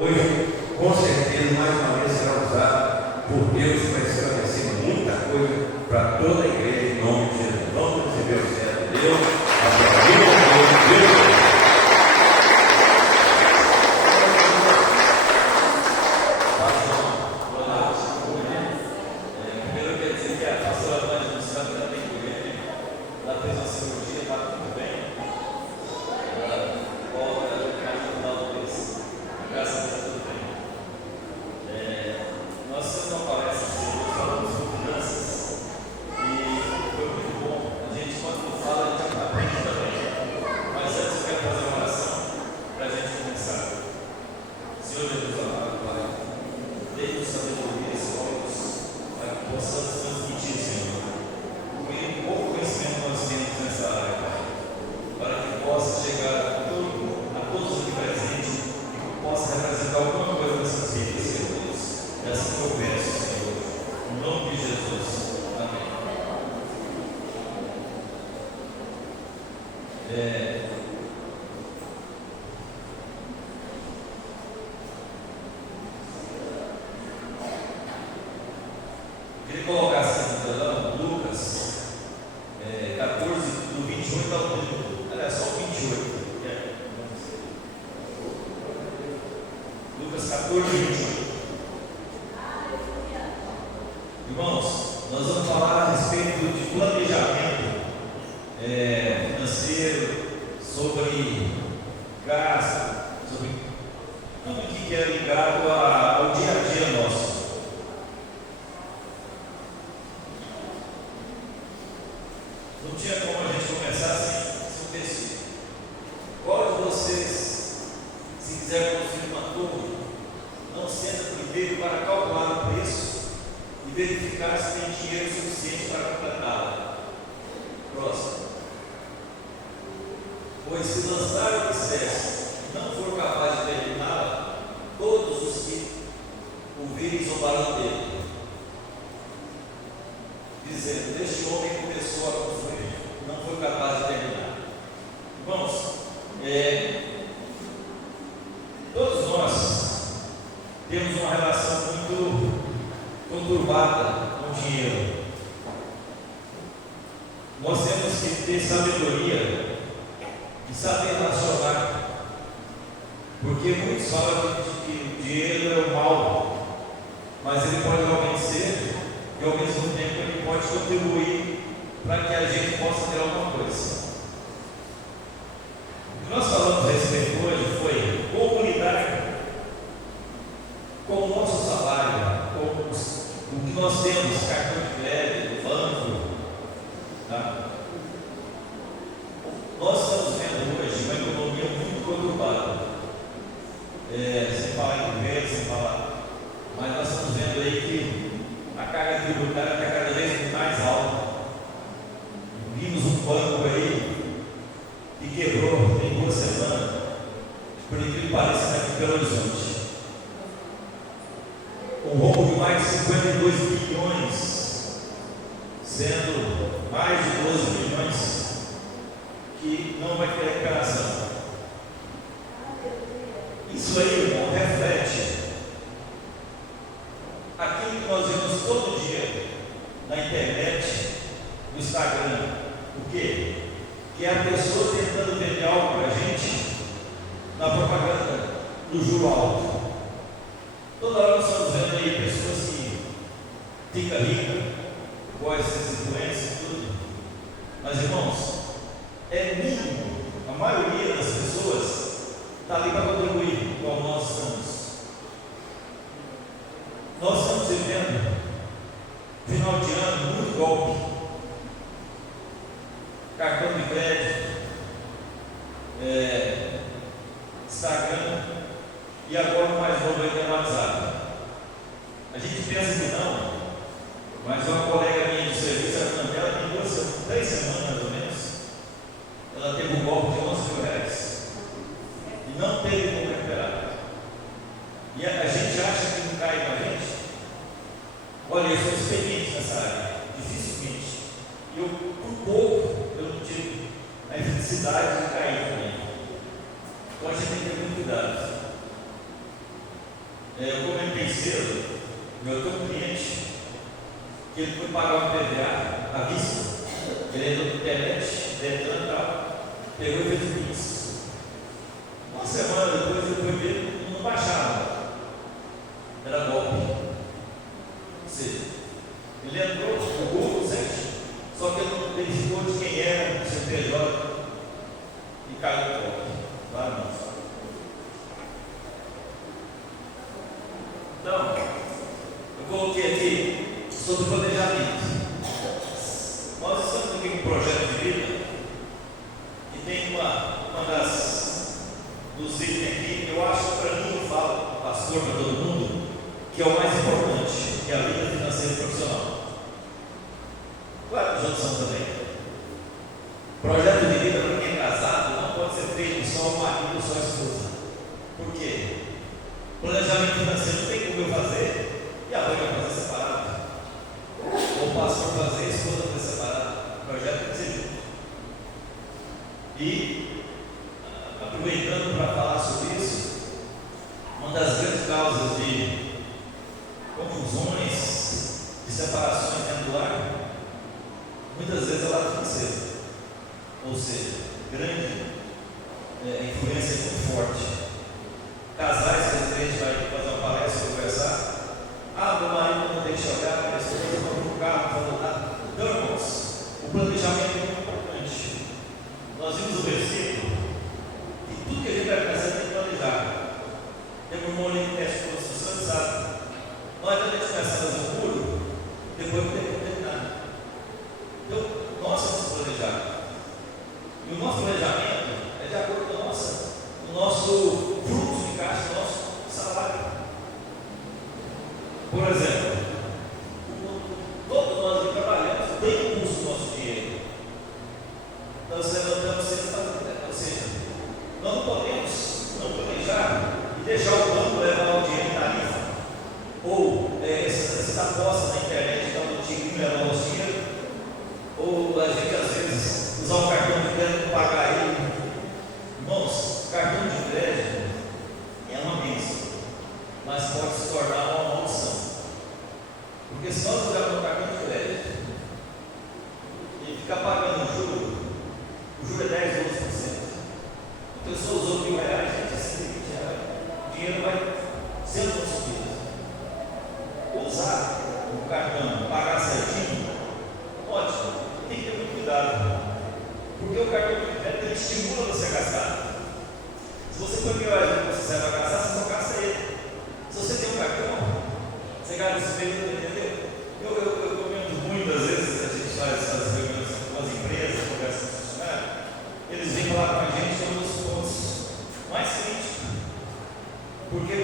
Hoje, com certeza, mais uma vez será usado por Deus para esclarecer muita coisa para toda a igreja, em nome de Jesus. Vamos receber o céu de Deus, aplaudir a Deus. Primeiro eu quero dizer que a pastora Amanda não sabe que ela tem doente, ela fez uma cirurgia, está tudo bem. Ela volta no final do mês. Graças a Deus, tudo bem. Nós temos uma palestra falando sobre finanças e foi muito bom. A gente, quando fala, a gente aprende também. Mas antes eu quero fazer uma oração para a gente começar. Senhor Jesus amado, Pai, dê-nos sabedoria e escolhos para que possamos transmitir, Senhor, o pouco conhecimento que nós temos nessa área, Pai, para que possa chegar a todos aqui presentes e que possa representar alguma coisa nessas vidas, Senhor Deus. É assim que eu peço, Senhor, em nome de Jesus. Amém. Queria colocar assim no telão, Lucas 14, do 28 ao 30. Olha só, o 28. Lucas 14, 28. Irmãos, nós vamos falar a respeito de planejamento financeiro, sobre gasto, sobre tudo que é ligado ao dia a dia nosso. Não tinha como a gente começar sem um versículo. Qual de vocês, se quiser construir uma torre, não senta primeiro para calcular o preço e verificar se tem dinheiro suficiente para completá-la? Próximo. Pois se lançar o alicerce e não for capaz de terminá-la, todos os que o virem zombarão dele, dizendo: este homem começou a construir, não foi capaz de terminar. Irmãos, todos nós temos uma relação muito conturbada com o dinheiro. Nós temos que ter sabedoria e saber relacionar, porque muitos falam que o dinheiro é o mal, mas ele pode realmente ser, e ao mesmo tempo ele pode contribuir para que a gente possa ter alguma coisa. O que nós falamos a respeito hoje foi como lidar com o nosso salário, com o que nós temos, cartão de crédito, banco. Tá? Nós estamos vendo hoje uma economia muito conturbada, sem falar em governo, sem falar, mas nós estamos vendo aí que a carga tributária está cada vez mais alta. Vimos um banco aí que quebrou em 2 semanas, por incrível que pareça, está aqui em Belo Horizonte. Um rombo de mais de 52 bilhões, sendo mais de 12 bilhões que não vai ter recuperação. Isso aí, irmão, reflete aquilo que nós vemos todo dia na internet, no Instagram. O quê? Que é a pessoa tentando vender algo para a gente na propaganda do juro alto. Toda hora nós estamos vendo aí pessoas que ficam ricas, após essas influências e tudo. Mas, irmãos, é mínimo. A maioria das pessoas está ali para contribuir, como nós estamos. Nós estamos vivendo final de ano muito golpe. Cartão de crédito, Instagram, e agora o mais novo aí é o WhatsApp. A gente pensa que não, mas uma colega minha de serviço, ela tem 3 semanas mais ou menos, ela teve um golpe de 11 mil reais e não teve como recuperar. E a gente acha que não cai com a gente. Olha, eu sou experiente nessa área, dificilmente. E eu, por pouco, eu não tive a infelicidade de cair também. Então a gente tem que ter muito cuidado. Eu comentei cedo, eu tenho um cliente que ele foi pagar um PVA à vista, ele entrou no internet, Detran e tal, pegou e fez o Pix. Uma semana depois ele foi ver, não baixava, era golpe. Ou seja, ele entrou, pegou o site, só que ele não verificou de quem era o CNPJ e caiu no golpe. Claro, não. Então, eu coloquei aqui sobre planejamento. Nós estamos aqui com um projeto de vida e tem uma dos itens aqui que eu acho que para mim, eu falo, pastor, para todo mundo, que é o mais importante, que é a vida financeira e profissional. Claro que os outros são também. Projeto de vida para quem é casado não pode ser feito só o marido ou só a esposa. Por quê? Planejamento financeiro não tem como eu fazer e a mãe vai fazer separado. Ou o pastor fazer e a esposa fazer separado. O projeto tem que ser junto. E, aproveitando para falar sobre isso, uma das grandes causas de confusões, de separações dentro do lar, muitas vezes é o lado financeiro. Ou seja, grande influência muito forte. Casais que a gente vai fazer uma palestra e conversar. Meu marido não deixa olhar, minha esposa comprou um carro, não falou nada. Então, irmãos, o planejamento é muito importante. Nós vimos o versículo e tudo que a gente vai fazer tem que planejar. Tem um molho que teste de construção, sabe? Nós, quando a gente começa a fazer um muro, depois não tem como terminar. Então, nós temos que planejar. E o nosso planejamento é de acordo com o nosso fluxo de caixa, o nosso salário. Por exemplo, todos nós que trabalhamos tem um custo do nosso dinheiro. Nós levantamos sempre para, ou seja, nós não podemos não planejar e deixar o banco levar o dinheiro em tarifa. Ou essa aposta na internet, então o tigrinho levar o dinheiro. Ou a gente às vezes usar um cartão de crédito para pagar ele. Irmãos, cartão de crédito é uma bênção, mas pode se tornar uma maldição. Porque se nós usarmos um cartão de crédito e ficar pagando o juro é 10, 12%. Então, se você usou R$1.000, gente, é R$120. O dinheiro vai sendo consumido. Usar o cartão, pagar certinho, ótimo, tem que ter muito cuidado. Porque o cartão de crédito ele estimula você a gastar. Se você for melhor que você vai gastar, você só gasta ele. Se você tem um cartão, você gasta esse período, entendeu? Eu comento muitas vezes, a gente faz essas reuniões com as empresas, conversa com os funcionários, eles vêm falar com a gente sobre os pontos mais críticos. Porque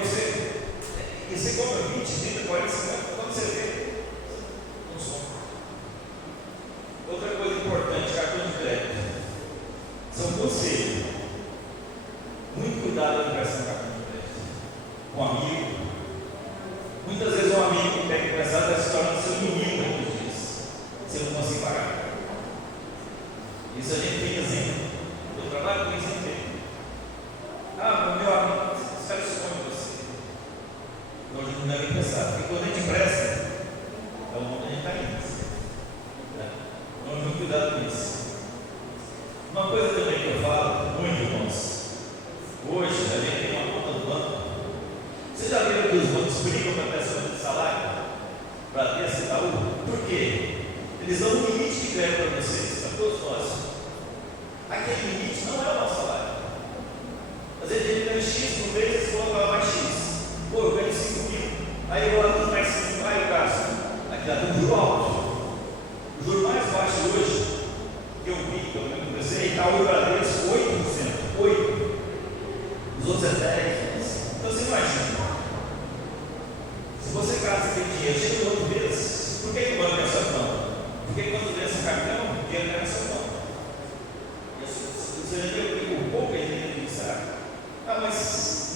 você compra 20, 30, 40, 50, quando você vê, não soma. Outra coisa importante, cartão de crédito. São conselhos. Muito cuidado ao emprestar cartão de crédito. Um amigo. Muitas vezes um amigo que quer emprestar está se tornando seu inimigo nos dias. Se não conseguir pagar. Isso a gente tem exemplo. Eu trabalho com isso inteiro. Meu amigo, espera isso com você. Então a gente não deve emprestar. Porque quando a gente empresta, é o mundo que a gente está indo. Então, muito cuidado com isso. Uma coisa também que eu falo muito, irmãos. Hoje a gente tem uma conta do banco. Vocês já viram que os bancos brigam para a pessoa de salário? Para ter essa Itaú? Por quê? Eles dão um limite de crédito para vocês, para todos nós. Aquele limite não é o nosso salário. Às vezes ele ganha X por mês, eles vão pagar mais X. Pô, eu ganho 5 mil. Aí eu vou lá mais 5 mil, aí eu gasto. Aqui dá um juro alto. O juro mais baixo hoje, que eu vi, que eu comecei, está o Bradesco 8%. 8%. Os outros é 10%. Então você imagina. Se você gasta aquele dinheiro, chega no outro mês, por que o banco é a sua conta? Porque quando vem esse cartão, o dinheiro é a sua conta. Você já viu o pouco que ele tem que administrar? Mas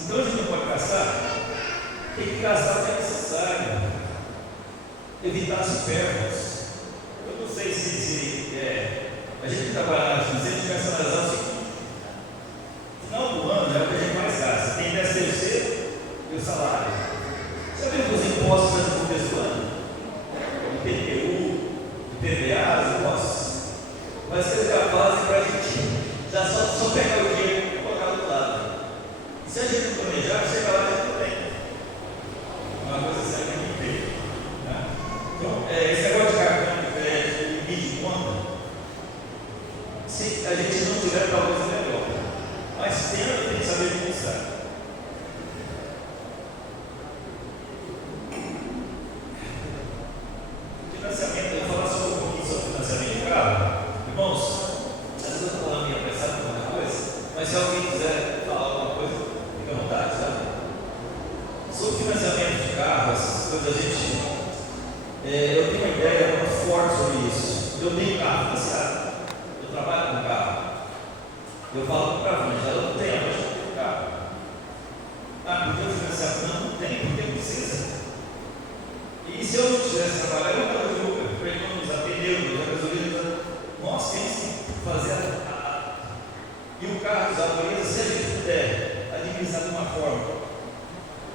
então a gente não pode gastar? Tem que gastar o que é necessário. Evitar supérfluos. Eu não sei se a gente trabalha na justiça, a gente vai analisar o seguinte: final do ano é o que a gente mais gasta. Tem 10º e o salário. posso fazer no começo do ano? IPTU, IPVA, impostos. Mas eles já fazem para a gente, já só pegar o dinheiro e colocar do lado. Se a gente planejar, chega lá e já não tem. Uma coisa assim que a gente tem. Tá? Então, esse negócio de cartão de crédito, limite de conta, se a gente não tiver, talvez é melhor. Mas tem que saber administrar. Financiamento, eu vou falar sobre um pouquinho sobre financiamento de carro. Irmãos, às vezes eu estou falando minha pensar em alguma coisa, mas se alguém quiser falar alguma coisa, fica à vontade, sabe? Sobre financiamento de carro, essas coisas, a gente. Eu tenho uma ideia muito forte sobre isso. Eu tenho carro financiado, eu trabalho com carro. Eu falo com carro, mas eu não tenho, mas eu tenho carro. Porque eu financiamento não tem, porque precisa. E se eu não tivesse trabalhado, eu não de Uber, para economizar pneu, usar gasolina, nós temos que fazer e o carro usar a se a gente puder administrar de uma forma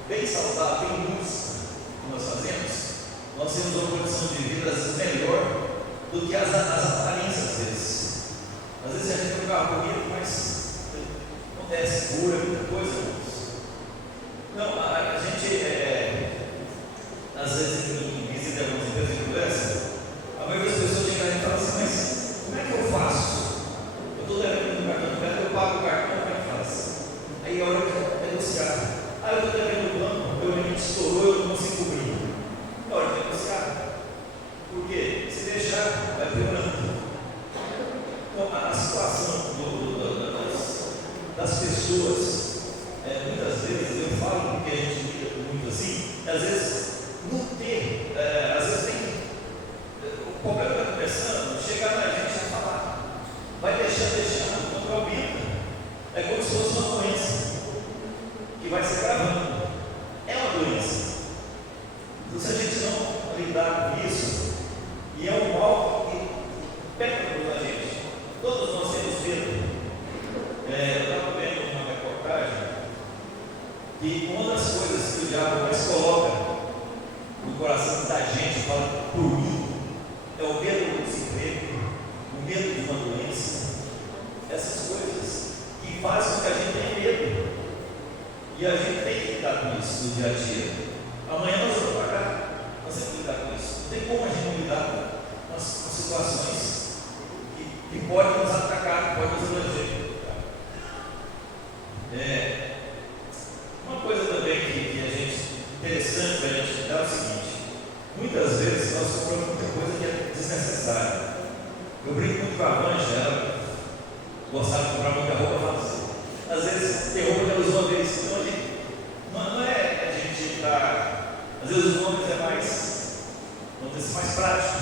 bem saudável, tem luz que nós fazemos, nós temos uma condição de vida às vezes melhor do que as aparências às vezes. Às vezes a gente tem um carro bonito, mas não é seguro, é muita coisa, irmãos. Não, a gente às vezes em visita algumas empresas de conversa, a maioria das pessoas chega e fala assim, mas como é que eu faço? Eu estou devendo no cartão de crédito, eu pago o cartão, como é que faz? Aí a hora de negociar, eu estou devendo o banco, meu limite estourou, eu não consigo cobrir. Na hora de negociar, por quê? Se deixar, vai piorando. Então a situação das pessoas, muitas vezes, eu falo porque a gente lida muito assim, às vezes não ter, às vezes tem o problema está começando, chegar na gente a falar, vai deixando, quando aumenta, é como se fosse uma doença que vai se agravando. É uma doença. Então, se a gente não lidar com isso, e é um mal que pega a gente, todos nós temos medo. Eu estava vendo uma reportagem que uma das coisas que o diabo mais coloca no coração da gente, fala por mim, é o medo do desemprego, o medo de uma doença, essas coisas que fazem com que a gente tenha medo. E a gente tem que lidar com isso no dia a dia. Amanhã nós vamos pagar, nós temos que lidar com isso. Não tem como a gente não lidar com as situações que podem nos atacar, que podem nos abranger. Uma coisa também que a gente, interessante para a gente dar é o seguinte: muitas vezes nós compramos muita coisa que é desnecessária. Eu brinco muito com a Vanja, ela gostava de comprar muita roupa, mas às vezes tem roupa que ela usou uma vez, então a gente, não é a gente estar, às vezes os homens é mais, vamos dizer, mais prático,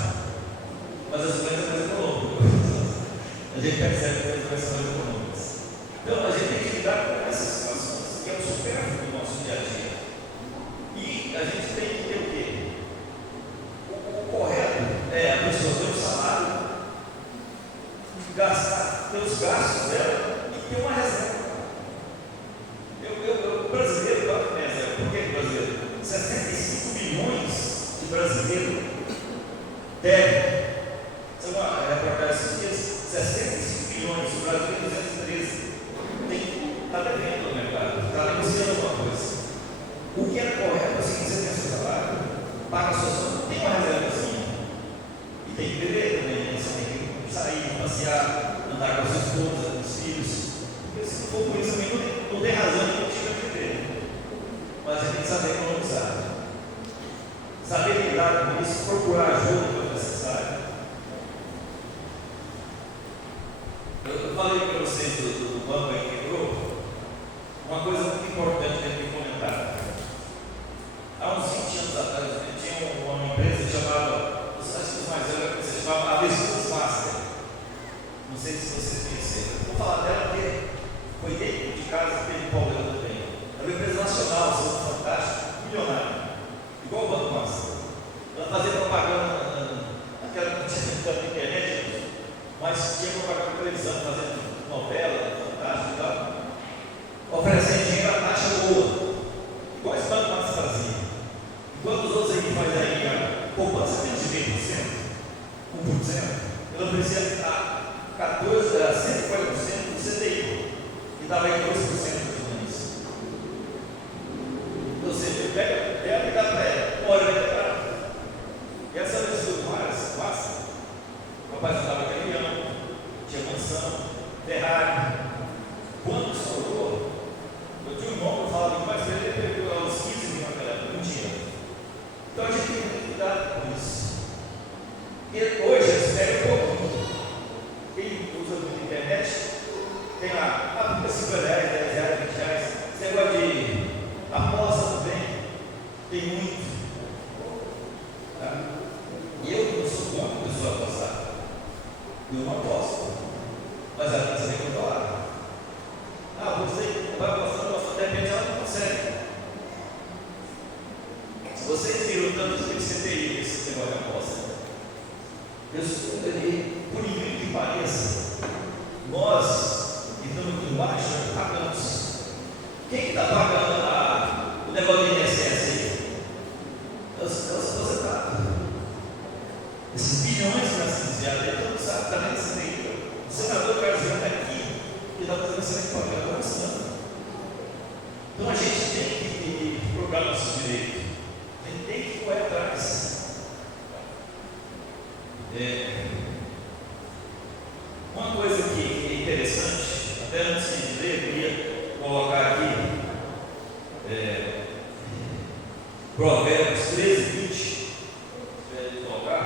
mas as mulheres é mais econômico. A gente percebe que as mulheres são mais econômicas. Então a gente tem que lidar com essas situações, que é o supérfluo do nosso dia a dia. E a gente tem que ter o quê? O correto é a pessoa ter um salário, ter os gastos dela e ter uma reserva. O brasileiro, por que brasileiro? 65 milhões de brasileiros devem. Você vai reportar esses dias? 65 milhões, o Brasil tem 213. Está devendo no mercado, está negociando alguma coisa. O que é correto é assim, você tem seu salário, paga a sua conta, tem uma reservazinha. E tem que beber também, você tem que sair, passear, andar com a sua esposa, com os filhos. Porque se não for por isso também não tem razão de tirar de beber. Mas a gente tem que saber economizar. Saber lidar com isso, procurar ajuda quando necessário. Eu falei para vocês do banco aí que quebrou. Uma coisa muito importante que a gente tem que comentar. Há uns 20 anos atrás, a gente tinha uma empresa que chamava, acho que os mais velhos, se chamava Avestruz Master. Não sei se vocês conheceram. Vou falar dela porque foi dentro de casa que teve problema também. Era uma empresa nacional, sendo fantástica, milionária. Igual o Banco Master. Ela fazia propaganda naquela não tinha internet, mas tinha propaganda na televisão, fazendo novela, fantástica. Quando oferecia a 14, a 140% do CDI, e dava aí 2% dos ganhos. Ou seja, pega ela e dá para ela, olha, vai para. E essa pessoa massa, o rapaz andava caminhão, tinha mansão, Ferrari. Quando estourou, eu tinha um irmão que falava que mais velho, ele pegou lá uns 15 mil naquela época, um dia. Então a gente tem que cuidar com isso. Porque hoje eles pegam um pouquinho. Quem usa muito internet, tem lá, fica 50 reais, 10 reais, 20 reais. Esse negócio de aposta também, tem muito. Tá? E eu não sou contra a pessoa apostar. Eu não aposto. Mas a gente tem que controlar. Você vai apostando, de repente ela não consegue. Vocês viram tanto de CTI esse negócio de aposta. Eu estou ali, por incrível que pareça, nós que estamos aqui embaixo pagamos. Quem está pagando o negócio de INSS aí? É os aposentados. Esses bilhões que nós desviados aí, todo mundo sabe, está vendo isso aí? O senador Carlos está aqui e está fazendo isso aí para pagar o. Então a gente tem que procurar nossos direitos. A gente tem que correr atrás. Uma coisa que é interessante, até antes de ler, eu queria colocar aqui Provérbios 13, 20. Para colocar.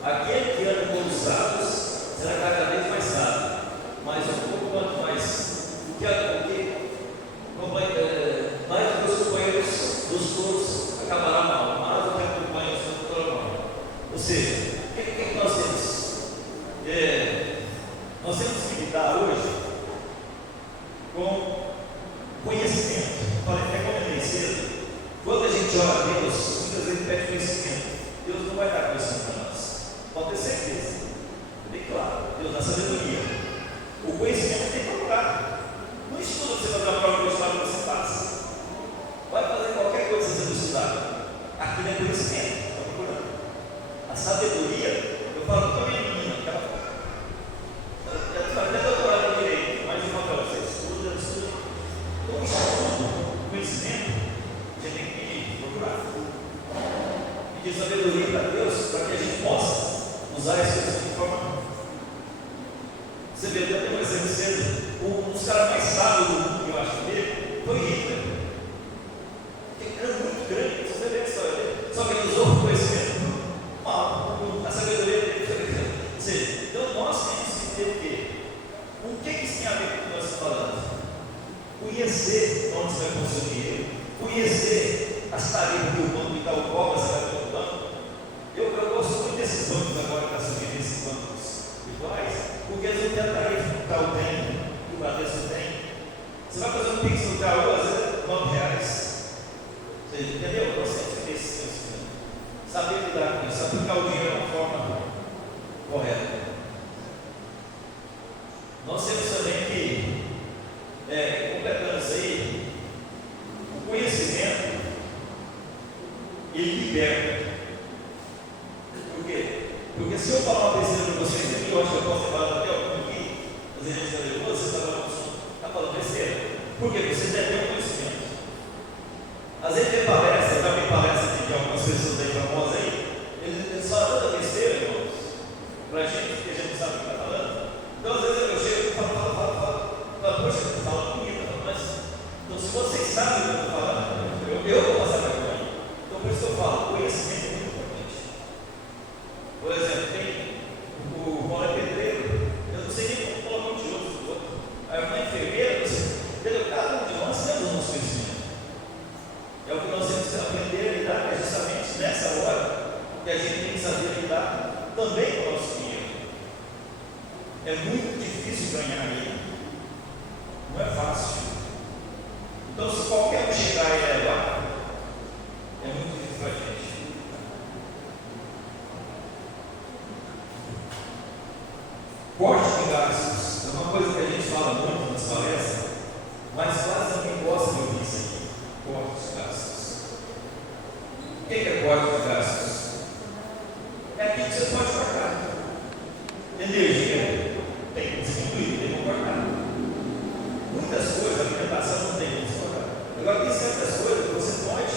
Aquele que anda com os sábios será cada vez mais sábio, mas um pouco quanto mais mais do que os companheiros dos todos acabará mal, mais do que acompanha os outros acabará mal. Ou seja, o que nós temos? Nós temos que lidar hoje com conhecimento. Falei até comentei cedo, quando a gente ora a Deus, muitas vezes pede conhecimento. Deus não vai dar conhecimento para nós. Pode ter certeza. Bem claro. Deus dá sabedoria. O conhecimento tem que procurar. Não estuda você fazer uma prova de vestibular que você passa. Vai fazer qualquer coisa sem você estudar. Aquilo é conhecimento. Está procurando. A sabedoria, eu falo com a minha menina, que ela até doutorado em direito, mas eu falo para você, estuda. Então, estudo, conhecimento, você tem que procurar. Pedir sabedoria para Deus, para que a gente possa usar as coisas de forma. Você vê, eu tenho um exemplo cedo. Um dos caras mais sábios do mundo que eu acho dele foi Hitler. Ele era muito grande, você vê a história dele. Só que ele usou o conhecimento mal, a sabedoria dele. Ou seja, então nós temos que entender o que isso tem a ver com o que nós estamos falando. Conhecer onde você vai pôr o seu dinheiro, conhecer as tarefas que o banco e tal cobra, você vai pôr o banco. Eu gosto muito desses bancos agora que estão surgindo, esses bancos virtuais, porque eles não têm a tarifa que o Itaú tem, que o Bradesco tem. Você vai fazer um Pix no Itaú, às vezes é R$9. Você entendeu? Você tem que ter esse conhecimento. Saber lidar com isso, aplicar o dinheiro de uma forma correta. Nós temos também que, completando isso aí, o conhecimento, ele liberta. Por quê? Porque se eu falar uma besteira para vocês aqui, eu acho que eu posso falar até algum aqui, às vezes você está falando besteira. Por quê? Vocês devem ter um conhecimento. Às vezes tem palestra, já tem palestra de algumas pessoas aí famosas aí, eles falam tanta besteira, irmãos, para a gente, que a gente não sabe o que está falando. Então às vezes eu chego e falo, poxa, você fala bonito, mas então, se vocês sabem o que eu estou falando, eu vou passar para mim. Então por isso que eu falo, conhecimento é muito importante. Por exemplo, tem o Paulo Pedreiro, eu não sei nem como colocar um de outro. Aí uma enfermeira, entendeu? Cada um de nós temos o nosso conhecimento. É o que nós temos que aprender a lidar, é justamente nessa hora que a gente tem que saber lidar também com o nosso dinheiro. É muito difícil ganhar ele. Não é fácil. Então, se qualquer um chegar e levar, é muito difícil para a gente. que é corte de gastos? É aquilo que você pode cortar. Energia tem que diminuir, tem que cortar. Muitas coisas, a alimentação não tem que cortar. Agora, tem certas coisas que você pode.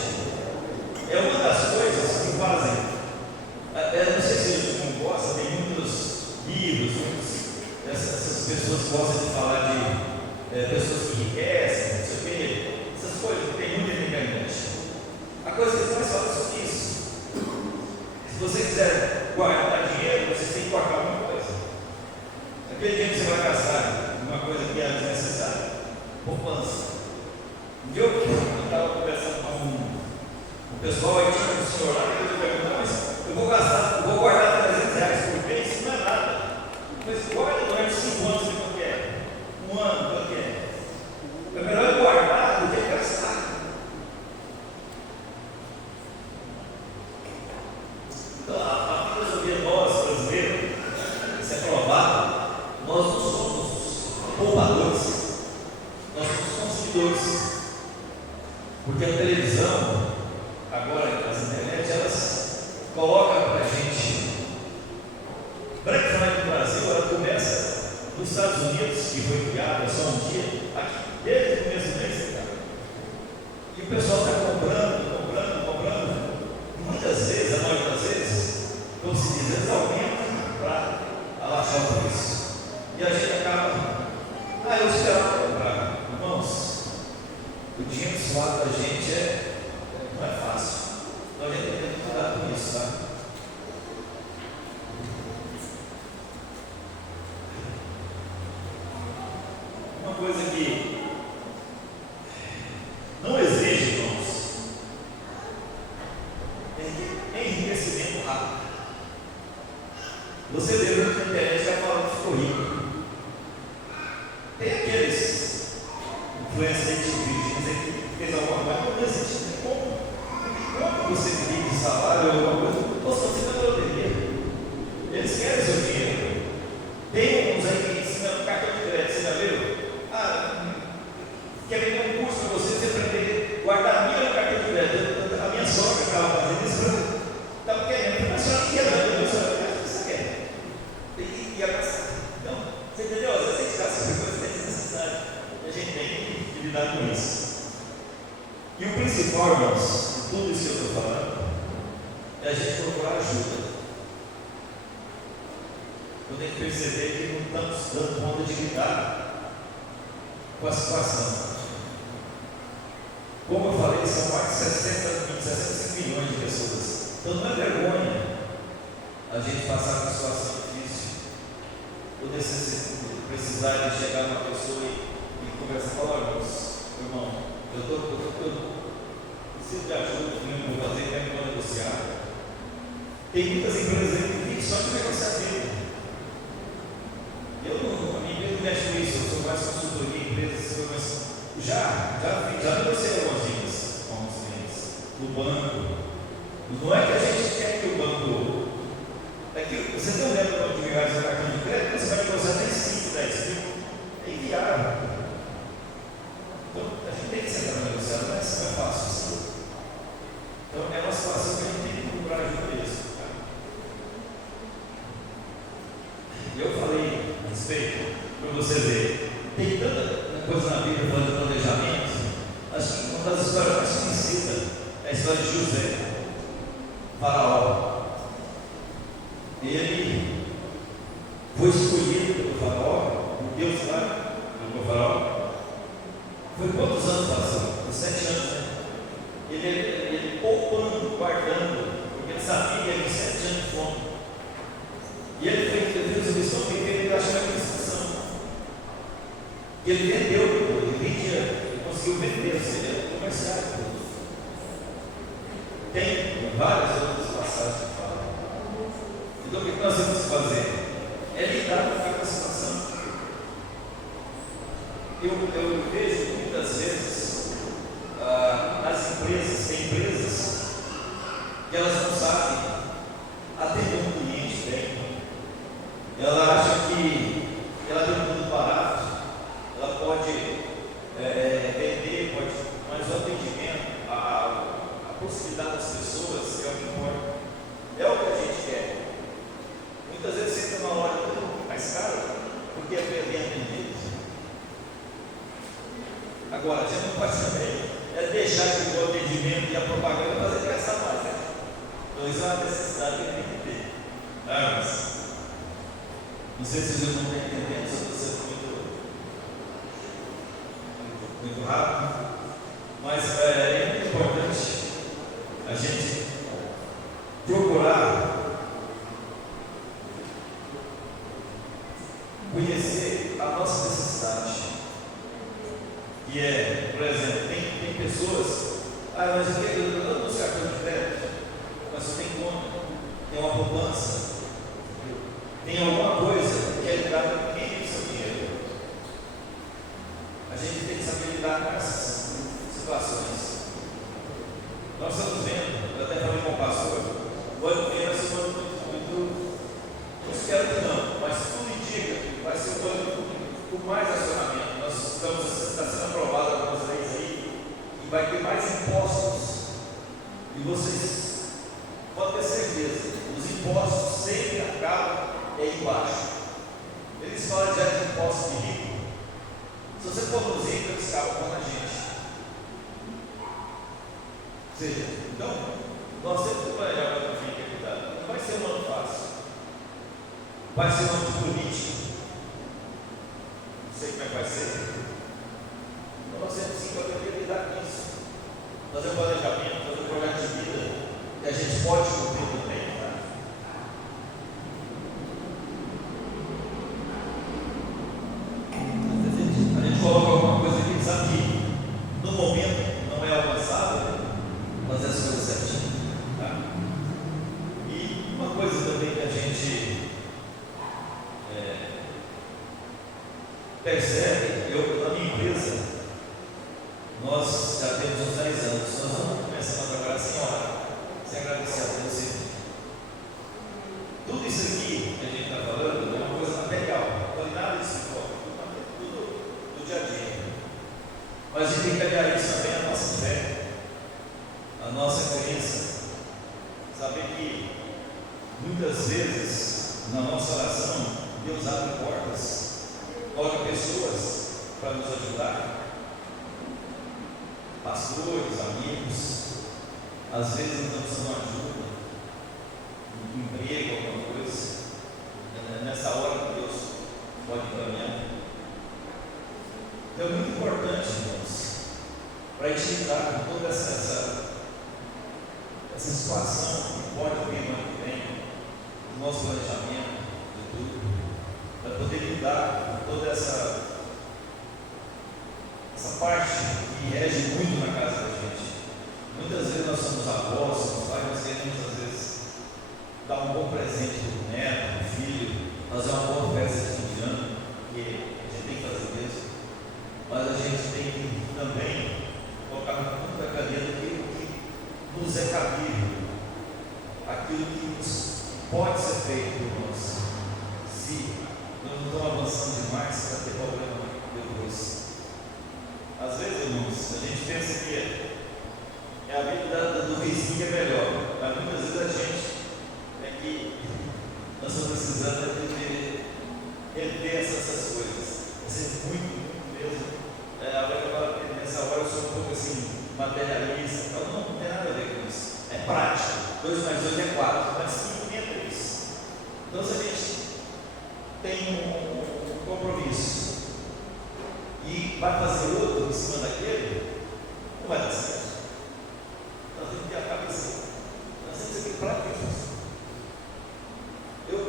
É uma das coisas que fazem. Não sei se eles não gostam, tem muitos livros, essas pessoas que gostam de falar de pessoas que enriquecem, não sei o quê, essas coisas que tem muito na internet. A coisa que eles mais falam é sobre isso. Se você quiser guardar dinheiro, você tem que guardar alguma coisa. Aquele dinheiro que você vai gastar numa coisa que é desnecessária, poupança. Um dia eu estava conversando com o pessoal, aí tinha um senhor lá, que eu perguntava, mas eu vou guardar R$300 por mês, isso não é nada. Mas guarda durante 5 anos, quanto que é? 1 ano, quanto que é? É melhor guardar do que gastar. Então, a filosofia nós, brasileiros, isso é provado, nós não somos poupadores, nós somos consumidores. Porque a televisão, agora as internet, elas colocam para a gente. Black Friday no Brasil, ela começa nos Estados Unidos, que foi criada só um dia, aqui, desde o começo do mês, cara. E o pessoal está comprando. E muitas vezes, a maioria das vezes, como se diz, eles aumentam para abaixar o preço. E a gente acaba, eu esperava comprar. Irmãos, o dinheiro suado da gente não é fácil. Então a gente tem que cuidar com isso, tá? Uma coisa que não exige, irmãos, é enriquecimento rápido. Você vê muito na internet já falando que ficou rico. Tem aqueles influencers que fez alguma coisa, não existe nem como você vive de salário ou alguma coisa. Ou se você não loteria, eles querem seu dinheiro. Tem uns aí que ensinam no cartão de crédito, você já viu? Quer vender um curso para você aprender a guardar milha no cartão de crédito. A minha sogra estava fazendo isso, estava querendo, mas a senhora não quer vender, a senhora quer, você quer. E agora, então, você entendeu? Às vezes tem que dar sobre coisas que tem necessidade. E a gente tem que lidar com isso. E o principal, irmãos, de tudo isso que eu estou falando, é a gente procurar ajuda. Eu tenho que perceber que não estamos dando conta de lidar com a situação. Como eu falei, são mais de 65 milhões de pessoas. Então não é vergonha a gente passar por uma situação difícil. Poder precisar de chegar numa pessoa e conversar com ela, irmão, eu preciso de ajuda, eu vou fazer, eu vou negociar. Tem muitas empresas aí que vivem só de negociar dele. A minha empresa não mexe com isso, eu sou mais consultoria, empresas, mas já negociei algumas dicas com os clientes do banco. Não é que a gente quer que o banco. É que você não leva o banco de reais no cartão de crédito, você vai negociar até 5, 10 mil. É inviável. Então a gente tem que sentar para negociar, não é fácil assim. Então é uma situação que a gente tem que procurar ajuda mesmo. Eu falei a respeito, para você ver, tem tanta coisa na Bíblia falando de planejamento. Acho que uma das histórias mais conhecidas é a história de José, faraó. Ele foi escolhido pelo faraó, por Deus lá, pelo faraó. Foi quantos anos passando? Por 7 anos, né? Ele poupando, guardando, porque ele sabia que ele tinha 7 anos de fome. E ele fez a missão porque ele achou a instrução. E ele vendeu, ele vendia, ele conseguiu vender, ou seja, ele comerciário. Tem várias outras passagens que falam. Então o que nós temos que fazer? É lidar com aquela situação. Eu vejo muitas vezes as empresas, tem empresas que elas não sabem atender um cliente bem. Ela acha que ela tem um produto barato, ela pode vender, mas o atendimento, a possibilidade das pessoas é o que importa, é o que a gente quer. Muitas vezes você entra numa loja muito mais cara, porque é bem atendido. Agora, a gente não pode também deixar que o atendimento e a propaganda fazer gastar mais, né? Então isso é uma necessidade que tem que ter. Mas não sei se vocês não estão entendendo, se eu estou sendo muito rápido, mas é muito importante a gente procurar conhecer a nossa necessidade. E por exemplo, tem pessoas, mas eu não uso cartão de crédito, mas você tem conta, tem uma poupança, tem alguma coisa que é ligada no meio do seu dinheiro. A gente tem que saber lidar com essas situações. Nós estamos vendo, eu até falei com o pastor, o ano que vem vai ser um ano muito, não espero que não, mas tudo indica que vai ser um ano com mais acionamento. Está sendo aprovado algumas leis aí, e vai ter mais impostos. E vocês podem ter certeza, os impostos sempre acabam embaixo. Eles falam já de impostos de rico. Se você for nos ricos, eles acabam com a gente. Ou seja, então, nós temos que planejar para o fim que cuidar. Não vai ser um ano fácil. Vai ser um ano político. Não sei como é que vai ser. Nós temos sim que aprender a lidar com isso. Fazer um planejamento, fazer um projeto de vida que a gente pode cumprir também. Tá? A gente coloca alguma coisa que sabe que no momento não é alcançável, fazer as coisas certinho. Tá? E uma coisa também que a gente percebe, na minha empresa, nós já temos uns 10 anos, nós vamos começando a trabalhar sem hora, sem agradecer a Deus sempre. Tudo isso aqui que a gente está falando é uma coisa material, não foi nada disso de fora, tudo do dia a dia. Mas a gente tem que aliar isso também à nossa fé, à nossa crença, saber que muitas vezes na nossa oração Deus abre portas, coloca pessoas para nos ajudar. Pastores, amigos, às vezes nós precisamos de ajuda, um emprego, alguma coisa. É nessa hora que Deus pode encaminhar. Então é muito importante, irmãos, para a gente lidar com toda essa situação que pode vir no ano que vem, do nosso planejamento, de tudo, para poder lidar com toda essa parte que rege muito na casa da gente. Muitas vezes nós somos avós, somos pais, nós queremos às vezes dar um bom presente para o neto, para o filho, fazer uma boa festa de fim de ano, que a gente tem que fazer mesmo, mas a gente tem que também colocar no ponto da caneta aquilo que nos é cabível, aquilo que pode ser feito por nós. Se nós não estamos avançando demais, para ter problema depois. Às vezes, irmãos, a gente pensa que é a vida do vizinho que é melhor, mas muitas vezes a gente é que nós estamos precisando de rever essas coisas. Vai ser muito mesmo. Nessa hora eu sou um pouco assim, materialista. Não tem nada a ver com isso. É prático. 2 mais 2 é 4, mas 5 é 3. Então, se a gente tem um compromisso e vai fazer outro em cima daquele, não vai dar certo. Nós temos que ter a cabeça, nós temos que ter prática. Eu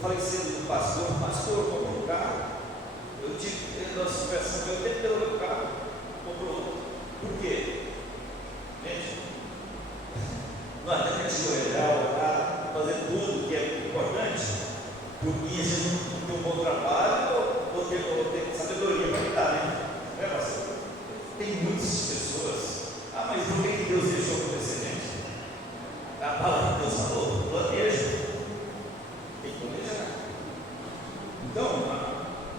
falei cedo do pastor, eu comprou um carro, nós conversamos, eu tenho que ter o carro, comprou outro. Por quê? Gente, não adianta a gente olhar, fazer tudo que é importante, porque a gente não tem um bom trabalho ou ter sabedoria para lidar, né? Não é, pastor? Tem muitas pessoas. Mas por que Deus deixou acontecer, gente? A palavra que Deus falou, planeja. Tem que planejar. Então,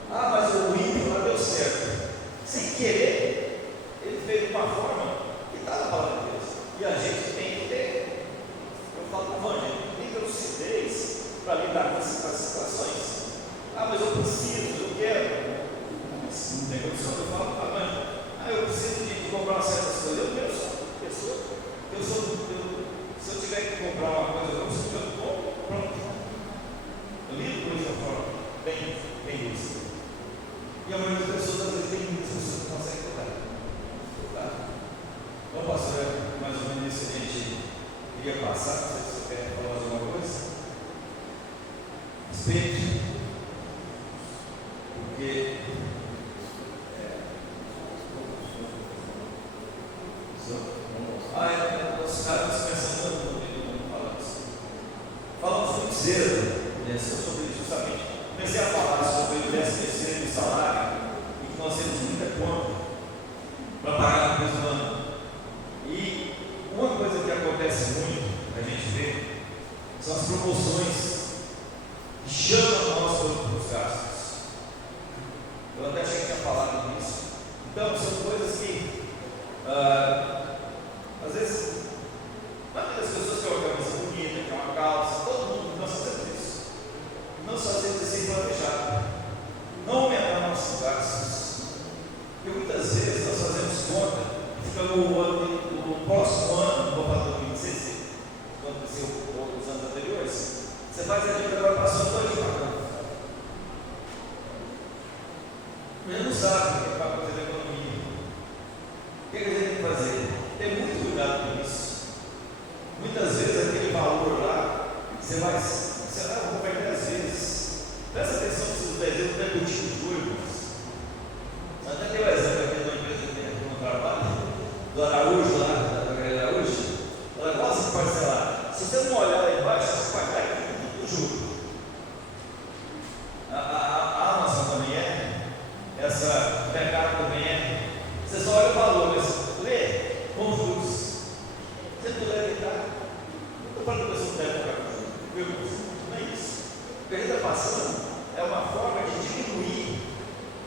mas o ímpio lá deu certo. Sem querer, ele fez de uma forma que está na palavra de Deus. E a gente ia passar, não sei se você quer falar alguma coisa. Respeite, porque os caras pensando no falar isso. Falamos muito cedo sobre isso, justamente. Comecei a falar sobre o 13º do salário e que nós temos muita conta para pagar no mesmo ano. E uma coisa que acontece muito, a gente vê, são as promoções que chamam nós para os gastos. Eu até achei que tinha falado disso. Então, são coisas que, às vezes, a maioria das pessoas que uma camisa bonita, que uma calça, todo mundo, nós fazemos isso. Nós fazemos isso sem planejar. Não aumentar nossos gastos. Porque muitas vezes nós fazemos conta, fica no próximo ano, vou falar do 2016, quando aconteceu os anos anteriores, você faz a dívida, agora passou todo dia pagando. Mas não sabe o que vai acontecer na economia. O que a gente tem que fazer? Ter muito cuidado com isso. Muitas vezes aquele valor lá, você vai comprar 10 vezes. Presta atenção se os 10 vezes não é embutido de juros. Até tem o exemplo aqui de uma empresa que tem aqui no trabalho, do Araújo lá, da Gabriela Araújo. Ela gosta de parcelar. Se você não olhar lá embaixo, você vai cair tudo do juro. A Amazon também essa mercado também Você só olha o valor, mas lê com juros. Se você puder evitar, não estou falando que você não deve comprar com juros, não é isso. O que a gente está passando é uma forma de diminuir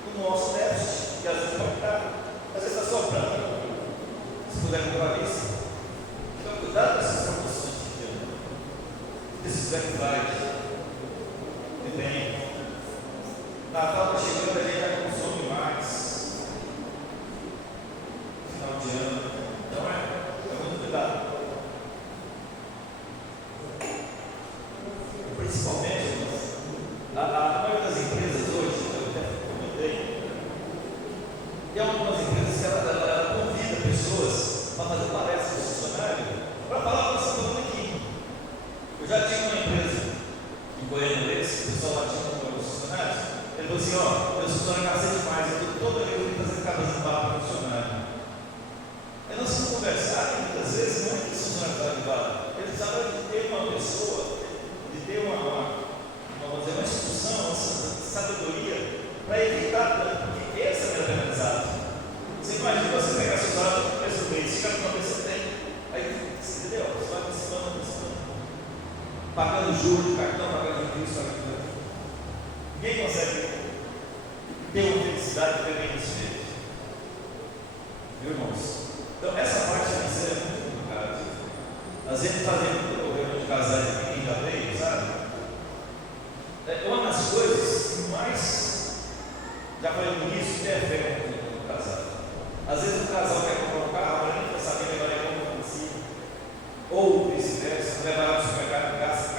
o nosso déficit, que às vezes pode estar, às vezes está sobrando. Se puder comprar isso, então cuidado com essas promoções de dinheiro, desses Black Friday, que tem. Natal está chegando, a gente já consome mais. Final de ano. Então muito cuidado. Principalmente, a maioria das empresas hoje, eu até comentei, tem algumas empresas que ela convida pessoas para fazer palestra com o funcionário para falar o que você está falando aqui. Eu já tinha uma empresa em Goiânia, o pessoal lá tinha com os funcionários. Ele falou assim: meus funcionários cansam demais, eu estou toda vez que fazendo cabeça papo para o funcionário. Aí nós fomos conversar, e muitas vezes muitos funcionários estavam embora. Eles precisavam de ter uma pessoa, de ter uma instituição, uma sabedoria para evitar tanto, porque esse é o meu aprendizado. Você imagina você pegar seus dados no começo do mês, fica com uma pessoa que tem, aí entendeu? Você vai antecipando, pagando juros do cartão, pagando isso, aquilo. Ninguém consegue ter uma felicidade de bem isso feito. Viu, irmãos? Então, essa parte financeira é muito complicada. Às vezes, fazendo muito programa de casais aqui, quem já veio, sabe? É uma das coisas que mais, já falei no início, que é a fé no casal. Às vezes, o casal quer comprar um carro, mas nem quer saber levar ele como consigo. Ou vice-versa, levar lá no supermercado, gasta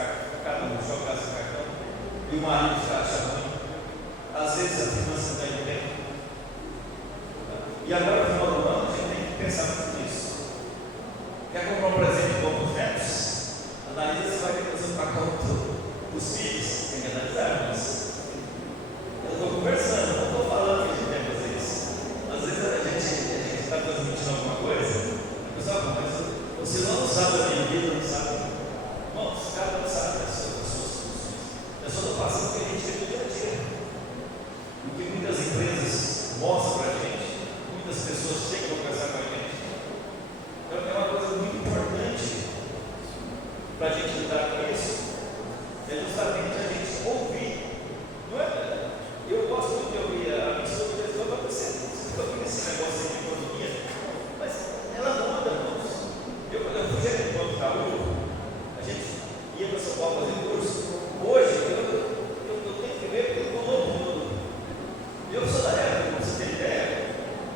cada um, joga gasta cartão. E o marido já acha ruim. Às vezes a finança não está indo bem. E agora, no final do ano, a gente tem que pensar muito nisso. Quer comprar um presente bom para os netos? Analisa se vai ter que fazer para conta dos filhos. Tem que analisar, mas eu estou conversando, não estou falando que a gente deve fazer isso. Às vezes a gente está transmitindo alguma coisa, a pessoa fala: mas você não sabe a minha vida, não sabe. Bom, os caras não sabem as suas soluções. Eu só estou passando o que a gente vê no dia a dia. O que muitas empresas mostram para a gente, muitas pessoas chegam a conversar com a gente. Então é uma coisa muito importante para a gente lidar com isso, é justamente a gente ouvir. Não é? Eu gosto muito de ouvir a minha esposa dizer: eu vi esse negócio de economia, mas ela não anda, irmãos. Quando eu fui gerente do Banco Itaú, a gente ia para São Paulo fazer curso. Hoje, eu tenho que ver porque mudou tudo. Eu sou da época, para você ter ideia,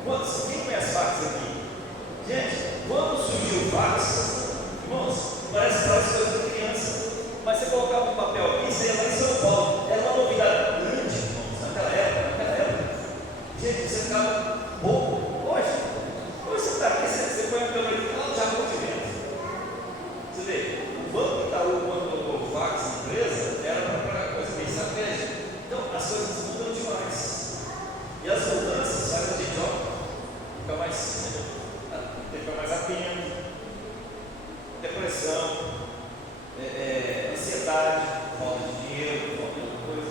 quem conhece fax aqui? Gente, quando surgiu o fax, irmãos, parece coisa de criança. Mas você colocava um papel aqui, você ia lá em São Paulo. Era uma novidade grande, irmãos, naquela época. Gente, você ficava bobo. Hoje você está aqui, você põe a câmera aqui, lá no Japão de vento. Você vê, fica mais atento, depressão, ansiedade, falta de dinheiro, falta de outra coisa.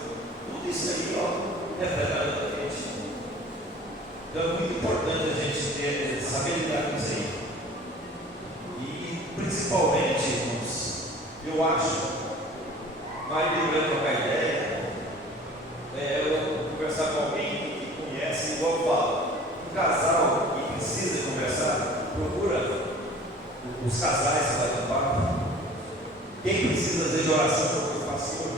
Tudo isso aí, ó, é verdade da gente. Então é muito importante a gente saber lidar com isso aí. E principalmente, irmãos, eu acho, vai lembrando com a ideia, eu conversar com alguém que conhece, igual eu falo, um casal que precisa conversar, procura os casais que vai papo. Quem precisa às vezes de oração para o pastor.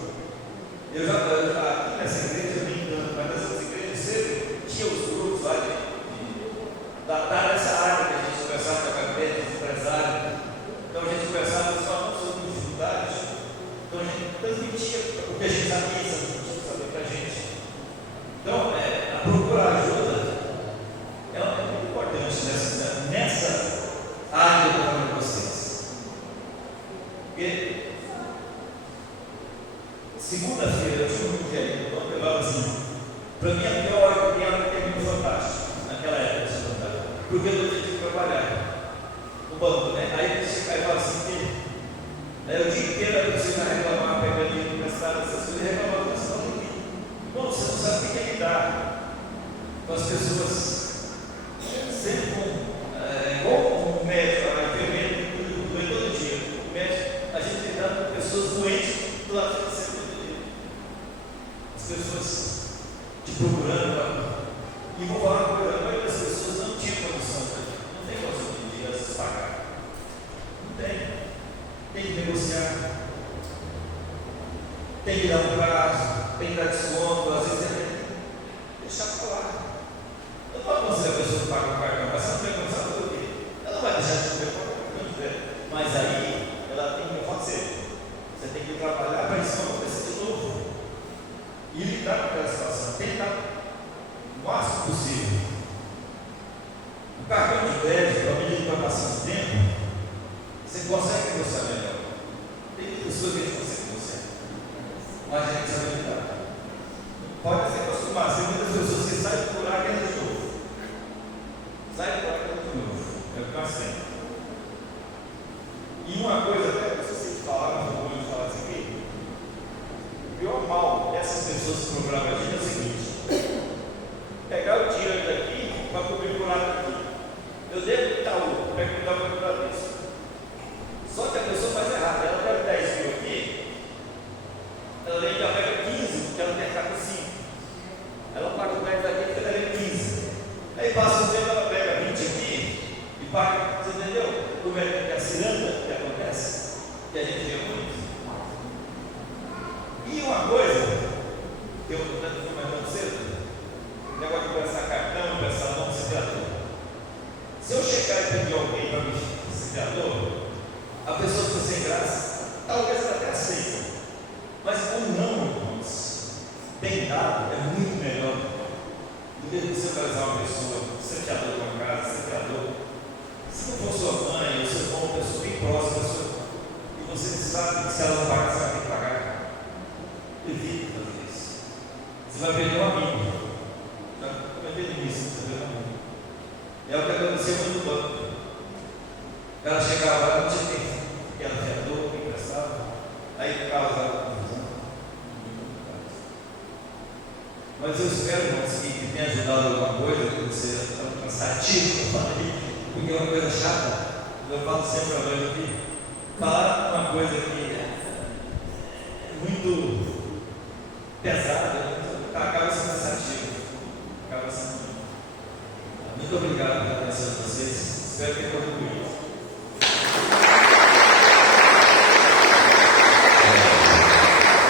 Eu já aqui nessa igreja, nem tanto, mas nessas igrejas sempre tinha os grupos lá nessa área que a gente conversava com a gabinete, os empresários. Então a gente conversava só sobre dificuldades. Então a gente transmitia o que a gente sabia, saber para a gente. Então, a procurar ajuda é muito importante nessa área do trabalho de vocês. Porque segunda-feira eu tinha um velho, então eu falava assim, para mim a pior hora que era ter muito fantástico, naquela época de segunda, porque eu tinha que trabalhar no banco, né? Aí você cai e fala assim, o dia inteiro você vai reclamar, pegando dinheiro emprestado, essas coisas, reclamando da situação de vida. Bom, você não sabe o que é lidar com as pessoas, sempre com um médico, a enfermeira que doe todo dia, o médico, a gente lidar com pessoas doentes do lado de sempre todo dia. As pessoas te procurando, e vou falar uma coisa, a maioria das pessoas não tinha condição, não tem condição de às vezes pagar. Não tem. Tem que negociar, tem que dar um prazo, tem que dar desconto, às vezes tem que deixar para lá. Não pode acontecer a pessoa que paga o cartão, mas você não tem condição de quê? Ela não vai deixar de comer quando mas aí ela tem que fazer. Você tem que trabalhar para isso não acontecer de novo e lidar com aquela situação, tentar o máximo possível. O cartão de crédito, à medida que vai passando o tempo, você consegue negociar melhor. Tem muitas coisas que a gente consegue negociar, mas a gente sabe lidar. Pode se acostumar, tem muitas pessoas que saem por lá e entram de novo. Sai por lá e entram de novo. É o que nós temos. E uma coisa, até vocês falaram, eu vou falar isso aqui. O pior mal dessas pessoas que programam a gente é o seguinte: pegar o dinheiro daqui para cobrir por lado aqui. Eu devo Itaú, pego o Itaú para cobrar isso. Só que a pessoa faz errado, ela pega 10 mil aqui, ela ainda pega 15, porque ela quer ficar com 5. Ela paga o 10 daqui porque ela é 15. Aí passa o tempo, ela pega 20 aqui e paga, você entendeu? Como é que a ciranda que acontece, que a gente vê muito. E uma coisa, que eu estou comentando cedo, o negócio de pensar cartão, pensar nome de criador. Se eu chegar e pedir alguém para me ser criador, a pessoa fica sem graça, talvez ela até aceite, mas o não, irmãos, bem dado é muito melhor do que você casar uma pessoa, ser criador de uma casa, ser criador. Se não for sua mãe, ou seu irmão, uma pessoa bem próxima, e você sabe que se ela não pagar, você vai ter que pagar, evite fazer isso. Você vai perder um amigo. Já comentei no início, você vai perder um amigo. É o que aconteceu muito no banco. Ela chegava lá, não tinha tempo, porque ela fiador, que emprestava, aí causava confusão. Mas eu espero, irmãos, que tenha ajudado alguma coisa, que você está cansativo, porque é uma coisa chata. Eu falo sempre a noite aqui, falar uma coisa que é muito pesada, acaba sendo cansativo. Acaba sendo. Muito obrigado pela atenção de vocês. Espero que tenha